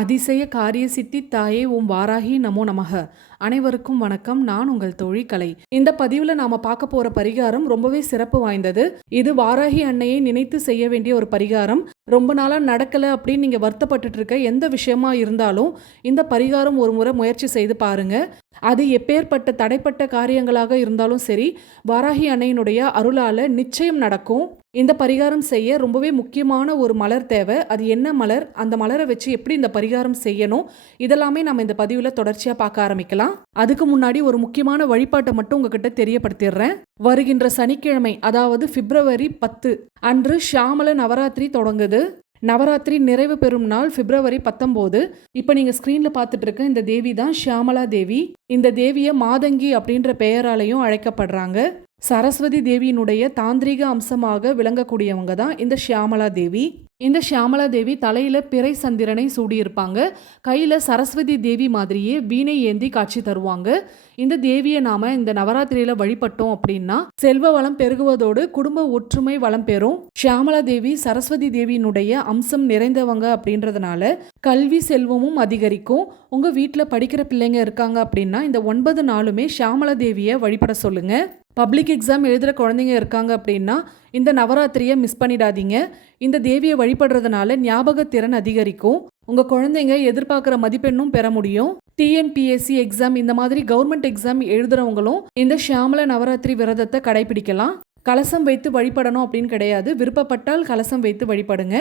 அதிசய காரிய சித்தி தாயே ஓம் வாராகி நமோ நமக. அனைவருக்கும் வணக்கம். நான் உங்கள் தோழி கலை. இந்த பதிவுல நாம பார்க்க போற பரிகாரம் ரொம்பவே சிறப்பு வாய்ந்தது. இது வாராகி அன்னையை நினைத்து செய்ய வேண்டிய ஒரு பரிகாரம். ரொம்ப நாளா நடக்கல அப்படின்னு நீங்க வருத்தப்பட்டுட்டு இருக்க எந்த விஷயமா இருந்தாலும் இந்த பரிகாரம் ஒரு முறை முயற்சி செய்து பாருங்க. அது எப்பேற்பட்ட தடைப்பட்ட காரியங்களாக இருந்தாலும் சரி, வாராகி அன்னையினுடைய அருளால நிச்சயம் நடக்கும். இந்த பரிகாரம் செய்ய ரொம்பவே முக்கியமான ஒரு மலர் தேவை. அது என்ன மலர், அந்த மலரை வச்சு எப்படி இந்த பரிகாரம் செய்யணும், இதெல்லாமே நம்ம இந்த பதிவில் தொடர்ச்சியாக பார்க்க ஆரம்பிக்கலாம். அதுக்கு முன்னாடி ஒரு முக்கியமான வழிபாட்டை மட்டும் உங்ககிட்ட தெரியப்படுத்திடுறேன். வருகின்ற சனிக்கிழமை, அதாவது பிப்ரவரி 10 அன்று ஷியாமள நவராத்திரி தொடங்குது. நவராத்திரி நிறைவு பெறும் நாள் பிப்ரவரி 19. இப்போ நீங்கள் ஸ்க்ரீனில் பார்த்துட்டு இருக்க இந்த தேவி தான் ஷியாமளா தேவி. இந்த தேவியை மாதங்கி அப்படின்ற பெயராலையும் அழைக்கப்படுறாங்க. சரஸ்வதி தேவியினுடைய தாந்திரிக அம்சமாக விளங்கக்கூடியவங்க தான் இந்த ஷியாமளா தேவி. இந்த ஷியாமளா தேவி தலையில பிறை சந்திரனை சூடியிருப்பாங்க. கையில சரஸ்வதி தேவி மாதிரியே வீணை ஏந்தி காட்சி தருவாங்க. இந்த தேவியை நாம இந்த நவராத்திரியில வழிபட்டோம் அப்படின்னா செல்வ வளம் பெருகுவதோடு குடும்ப ஒற்றுமை வளம் பெறும். ஷியாமளா தேவி சரஸ்வதி தேவியினுடைய அம்சம் நிறைந்தவங்க அப்படின்றதுனால கல்வி செல்வமும் அதிகரிக்கும். உங்க வீட்டில் படிக்கிற பிள்ளைங்க இருக்காங்க அப்படின்னா இந்த 9 நாளுமே ஷியாமளா தேவியை வழிபட சொல்லுங்க. பப்ளிக் எக்ஸாம் எழுதுகிற குழந்தைங்க இருக்காங்க அப்படின்னா இந்த நவராத்திரியை மிஸ் பண்ணிடாதீங்க. இந்த தேவியை வழிபடுறதுனால ஞாபகத்திறன் அதிகரிக்கும். உங்கள் குழந்தைங்க எதிர்பார்க்குற மதிப்பெண்ணும் பெற முடியும். டிஎன்பிஎஸ்சி எக்ஸாம், இந்த மாதிரி கவர்மெண்ட் எக்ஸாம் எழுதுறவங்களும் இந்த ஷியாமள நவராத்திரி விரதத்தை கடைபிடிக்கலாம். கலசம் வைத்து வழிபடணும் அப்படின்னு கிடையாது. விருப்பப்பட்டால் கலசம் வைத்து வழிபடுங்க.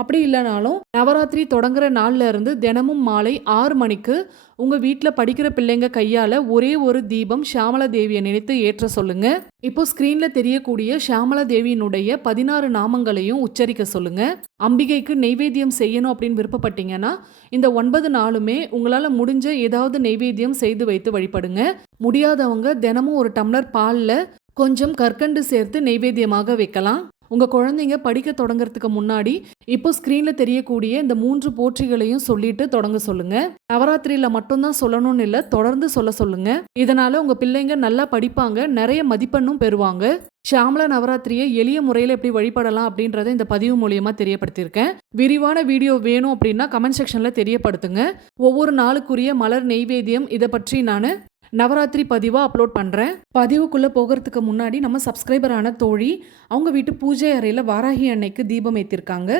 அப்படி இல்லைனாலும் நவராத்திரி தொடங்குற நாள்ல இருந்து தினமும் மாலை 6 மணிக்கு உங்கள் வீட்டில் படிக்கிற பிள்ளைங்க கையால் ஒரே ஒரு தீபம் ஷியாமளா தேவியை நினைத்து ஏற்ற சொல்லுங்க. இப்போ ஸ்க்ரீனில் தெரியக்கூடிய ஷியாமளா தேவியினுடைய 16 நாமங்களையும் உச்சரிக்க சொல்லுங்க. அம்பிகைக்கு நெய்வேத்தியம் செய்யணும் அப்படின்னு விருப்பப்பட்டீங்கன்னா இந்த 9 நாளுமே உங்களால் முடிஞ்ச ஏதாவது நெய்வேத்தியம் செய்து வைத்து வழிபடுங்க. முடியாதவங்க தினமும் ஒரு டம்ளர் பாலில் கொஞ்சம் கற்கண்டு சேர்த்து நெய்வேத்தியமாக வைக்கலாம். உங்கள் குழந்தைங்க படிக்க தொடங்குறதுக்கு முன்னாடி இப்போ ஸ்க்ரீனில் தெரியக்கூடிய இந்த 3 போற்றிகளையும் சொல்லிட்டு தொடங்க சொல்லுங்க. நவராத்திரியில் மட்டும்தான் சொல்லணும்னு இல்லை, தொடர்ந்து சொல்லுங்க. இதனால உங்கள் பிள்ளைங்க நல்லா படிப்பாங்க, நிறைய மதிப்பெண்ணும் பெறுவாங்க. ஷியாமளா நவராத்திரியை எளிய முறையில் எப்படி வழிபடலாம் அப்படின்றத இந்த பதிவு மூலியமாக தெரியப்படுத்தியிருக்கேன். விரிவான வீடியோ வேணும் அப்படின்னா கமெண்ட் செக்ஷனில் தெரியப்படுத்துங்க. ஒவ்வொரு நாளுக்குரிய மலர் நெய்வேத்தியம் இதை பற்றி நான் நவராத்திரி பதிவாக அப்லோட் பண்ணுறேன். பதிவுக்குள்ளே போகிறதுக்கு முன்னாடி நம்ம சப்ஸ்கிரைபரான தோழி அவங்க வீட்டு பூஜை அறையில் வாராகி அன்னைக்கு தீபம் ஏற்றிருக்காங்க.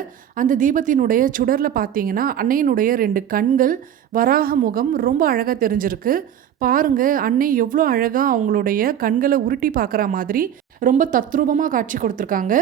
அந்த தீபத்தினுடைய சுடரில் பார்த்தீங்கன்னா அன்னையினுடைய 2 கண்கள், வராக முகம் ரொம்ப அழகாக தெரிஞ்சிருக்கு. பாருங்க, அன்னை எவ்வளோ அழகாக அவங்களுடைய கண்களை உருட்டி பார்க்குற மாதிரி ரொம்ப தத்ரூபமாக காட்சி கொடுத்துருக்காங்க.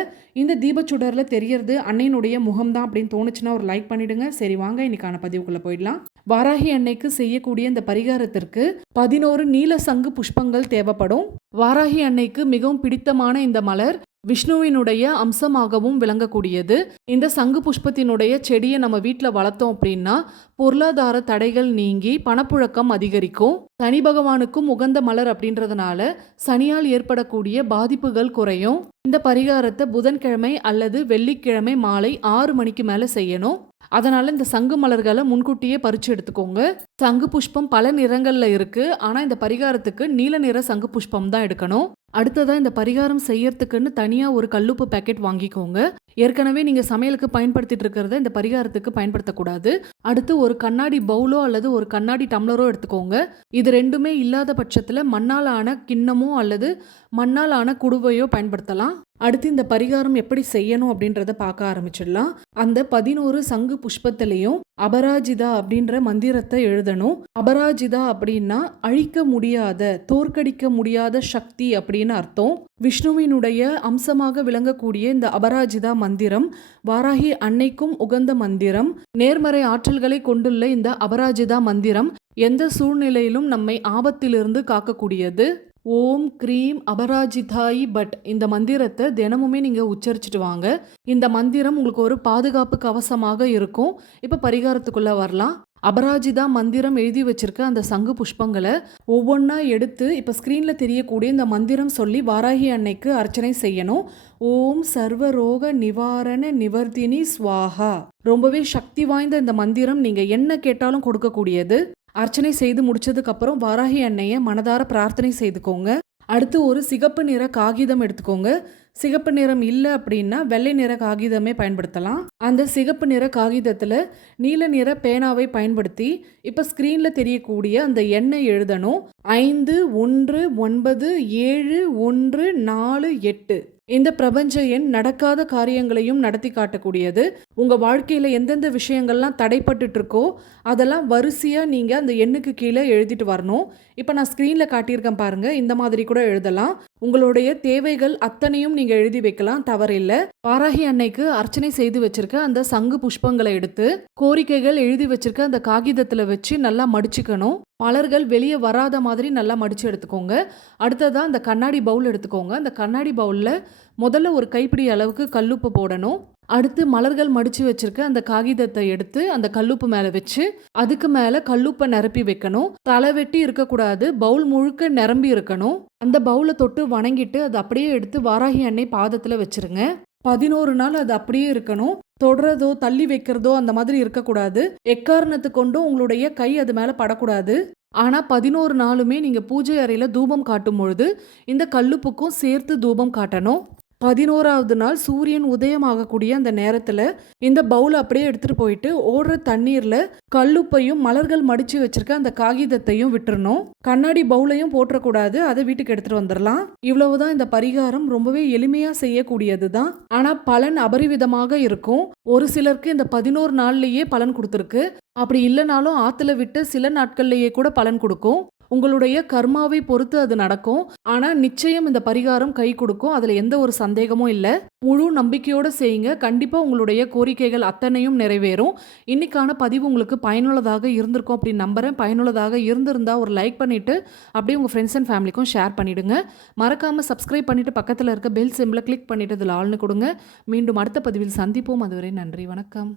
இந்த தீபச்சுடரில் தெரியறது அன்னையினுடைய முகம்தான் அப்படின்னு தோணுச்சுன்னா ஒரு லைக் பண்ணிடுங்க. சரி, வாங்க இன்னைக்கான பதிவுக்குள்ளே போயிடலாம். வாராகி அன்னைக்கு செய்யக்கூடிய இந்த பரிகாரத்திற்கு 11 நீல சங்கு புஷ்பங்கள் தேவைப்படும். வாராகி அன்னைக்கு மிகவும் பிடித்தமான இந்த மலர் விஷ்ணுவினுடைய அம்சமாகவும் விளங்கக்கூடியது. இந்த சங்கு புஷ்பத்தினுடைய செடியை நம்ம வீட்டில் வளர்த்தோம் அப்படின்னா பொருளாதார தடைகள் நீங்கி பணப்புழக்கம் அதிகரிக்கும். சனி பகவானுக்கும் உகந்த மலர் அப்படின்றதுனால சனியால் ஏற்படக்கூடிய பாதிப்புகள் குறையும். இந்த பரிகாரத்தை புதன்கிழமை அல்லது வெள்ளிக்கிழமை மாலை 6 மணிக்கு மேலே செய்யணும். அதனால இந்த சங்கு மலர்களை முன்கூட்டியே பறிச்சு எடுத்துக்கோங்க. சங்கு புஷ்பம் பல நிறங்கள்ல இருக்கு. ஆனா இந்த பரிகாரத்துக்கு நீல நிற சங்கு புஷ்பம் தான் எடுக்கணும். அடுத்ததா இந்த பரிகாரம் செய்யறதுக்குன்னு தனியா ஒரு கல்லுப்பு பேக்கெட் வாங்கிக்கோங்க. ஏற்கனவே நீங்க சமையலுக்கு பயன்படுத்திட்டு இருக்கிறத இந்த பரிகாரத்துக்கு பயன்படுத்தக்கூடாது. அடுத்து ஒரு கண்ணாடி பவுலோ அல்லது ஒரு கண்ணாடி டம்ளரோ எடுத்துக்கோங்க. இது ரெண்டுமே இல்லாத பட்சத்துல மண்ணால் ஆன கிண்ணமோ அல்லது மண்ணால் ஆன குடுவையோ பயன்படுத்தலாம். அடுத்து இந்த பரிகாரம் எப்படி செய்யணும் அப்படின்றத பார்க்க ஆரம்பிச்சிடலாம். அந்த 11 சங்கு புஷ்பத்திலையும் அபராஜிதா அப்படின்ற மந்திரத்தை எழுதணும். அபராஜிதா அப்படின்னா அழிக்க முடியாத, தோற்கடிக்க முடியாத சக்தி அப்படின்னு அர்த்தம். விஷ்ணுவினுடைய அம்சமாக விளங்கக்கூடிய இந்த அபராஜிதா மந்திரம் வாராகி அன்னைக்கும் உகந்த மந்திரம். நேர்மறை ஆற்றல்களை கொண்டுள்ள இந்த அபராஜிதா மந்திரம் எந்த சூழ்நிலையிலும் நம்மை ஆபத்திலிருந்து காக்கக்கூடியது. ஓம் க்ரீம் அபராஜிதாயி பட் இந்த மந்திரத்தை தினமுமே நீங்கள் உச்சரிச்சுட்டு வாங்க. இந்த மந்திரம் உங்களுக்கு ஒரு பாதுகாப்பு கவசமாக இருக்கும். இப்போ பரிகாரத்துக்குள்ளே வரலாம். அபராஜிதா மந்திரம் எழுதி வச்சிருக்க அந்த சங்கு புஷ்பங்களை ஒவ்வொன்றா எடுத்து இப்போ ஸ்க்ரீனில் தெரியக்கூடிய இந்த மந்திரம் சொல்லி வாராகி அன்னைக்கு அர்ச்சனை செய்யணும். ஓம் சர்வரோக நிவாரண நிவர்த்தினி ஸ்வாஹா. ரொம்பவே சக்தி வாய்ந்த இந்த மந்திரம் நீங்கள் என்ன கேட்டாலும் கொடுக்கக்கூடியது. அர்ச்சனை செய்து முடிச்சதுக்கு அப்புறம் வாராகி அன்னையை மனதார பிரார்த்தனை செய்துக்கோங்க. அடுத்து ஒரு சிகப்பு நிற காகிதம் எடுத்துக்கோங்க. சிகப்பு நிறம் இல்ல அப்படின்னா வெள்ளை நிற காகிதமே பயன்படுத்தலாம். அந்த சிகப்பு நிற காகிதத்துல நீல நிற பேனாவை பயன்படுத்தி இப்ப ஸ்க்ரீன்ல தெரியக்கூடிய அந்த எண்ணை எழுதணும். 51971448. இந்த பிரபஞ்ச எண் நடக்காத காரியங்களையும் நடத்தி காட்டக்கூடியது. உங்க வாழ்க்கையில எந்தெந்த விஷயங்கள்லாம் தடைப்பட்டுட்டு இருக்கோ அதெல்லாம் வரிசையா நீங்க அந்த எண்ணுக்கு கீழே எழுதிட்டு வரணும். இப்ப நான் ஸ்க்ரீன்ல காட்டியிருக்கேன் பாருங்க. இந்த மாதிரி கூட எழுதலாம். உங்களுடைய தேவைகள் அத்தனையும் நீங்க எழுதி வைக்கலாம், தவறில்ல. வாராகி அன்னைக்கு அர்ச்சனை செய்து வச்சிருக்க அந்த சங்கு புஷ்பங்களை எடுத்து கோரிக்கைகள் எழுதி வச்சிருக்க அந்த காகிதத்துல வச்சு நல்லா மடிச்சுக்கணும். மலர்கள் வெளியே வராத மாதிரி நல்லா மடிச்சு எடுத்துக்கோங்க. அடுத்ததா அந்த கண்ணாடி பவுல் எடுத்துக்கோங்க. அந்த கண்ணாடி பவுல்ல முதல்ல ஒரு கைப்பிடி அளவுக்கு கல்லுப்பு போடணும். அடுத்து மலர்கள் மடிச்சு வச்சிருக்க அந்த காகிதத்தை எடுத்து அந்த கல்லுப்பு மேல வச்சு அதுக்கு மேல கல்லுப்பை நிரப்பி வைக்கணும். தலை வெட்டி இருக்கக்கூடாது, பவுல் முழுக்க நிரம்பி இருக்கணும். அந்த பவுலை தொட்டு வணங்கிட்டு அதை அப்படியே எடுத்து வாராகி அன்னை பாதத்துல வச்சிருங்க. 11 நாள் அது அப்படியே இருக்கணும். தொடுறதோ தள்ளி வைக்கிறதோ அந்த மாதிரி இருக்கக்கூடாது. எக்காரணத்து கொண்டும் உங்களுடைய கை அது மேல படக்கூடாது. ஆனா 11 நாளுமே நீங்க பூஜை அறையில தூபம் காட்டும் பொழுது இந்த கல்லுப்புக்கும் சேர்த்து தூபம் காட்டணும். 11வது நாள் சூரியன் உதயம் ஆகக்கூடிய அந்த நேரத்துல இந்த பவுல் அப்படியே எடுத்துட்டு போயிட்டு ஓடுற தண்ணீர்ல கல்லுப்பையும் மலர்கள் மடிச்சு வச்சிருக்க அந்த காகிதத்தையும் விட்டுறணும். கண்ணாடி பவுலையும் போட்டுறக்கூடாது, அதை வீட்டுக்கு எடுத்துட்டு வந்துடலாம். இவ்வளவுதான் இந்த பரிகாரம். ரொம்பவே எளிமையா செய்யக்கூடியது தான். ஆனா பலன் அபரிவிதமாக இருக்கும். ஒரு சிலருக்கு இந்த 11 நாள்லயே பலன் கொடுத்துருக்கு. அப்படி இல்லைனாலும் ஆத்துல விட்டு சில நாட்கள்லயே கூட பலன் கொடுக்கும். உங்களுடைய கர்மாவை பொறுத்து அது நடக்கும். ஆனா நிச்சயம் இந்த பரிகாரம் கை கொடுக்கும். அதுல எந்த ஒரு சந்தேகமும் இல்லை. முழு நம்பிக்கையோட செய்யுங்க. கண்டிப்பா உங்களுடைய கோரிக்கைகள் அத்தனையும் நிறைவேறும். இன்னைக்கான பதிவு உங்களுக்கு பயனுள்ளதாக இருந்திருக்கும் அப்படின்னு நம்புறேன். பயனுள்ளதாக இருந்திருந்தா ஒரு லைக் பண்ணிட்டு அப்படியே உங்க ஃப்ரெண்ட்ஸ் அண்ட் ஃபேமிலிக்கும் ஷேர் பண்ணிடுங்க. மறக்காம சப்ஸ்கிரைப் பண்ணிட்டு பக்கத்துல இருக்க பெல் சிம்பிளை கிளிக் பண்ணிட்டு அதில் ஆள்னு கொடுங்க. மீண்டும் அடுத்த பதிவில் சந்திப்போம். அதுவரை நன்றி, வணக்கம்.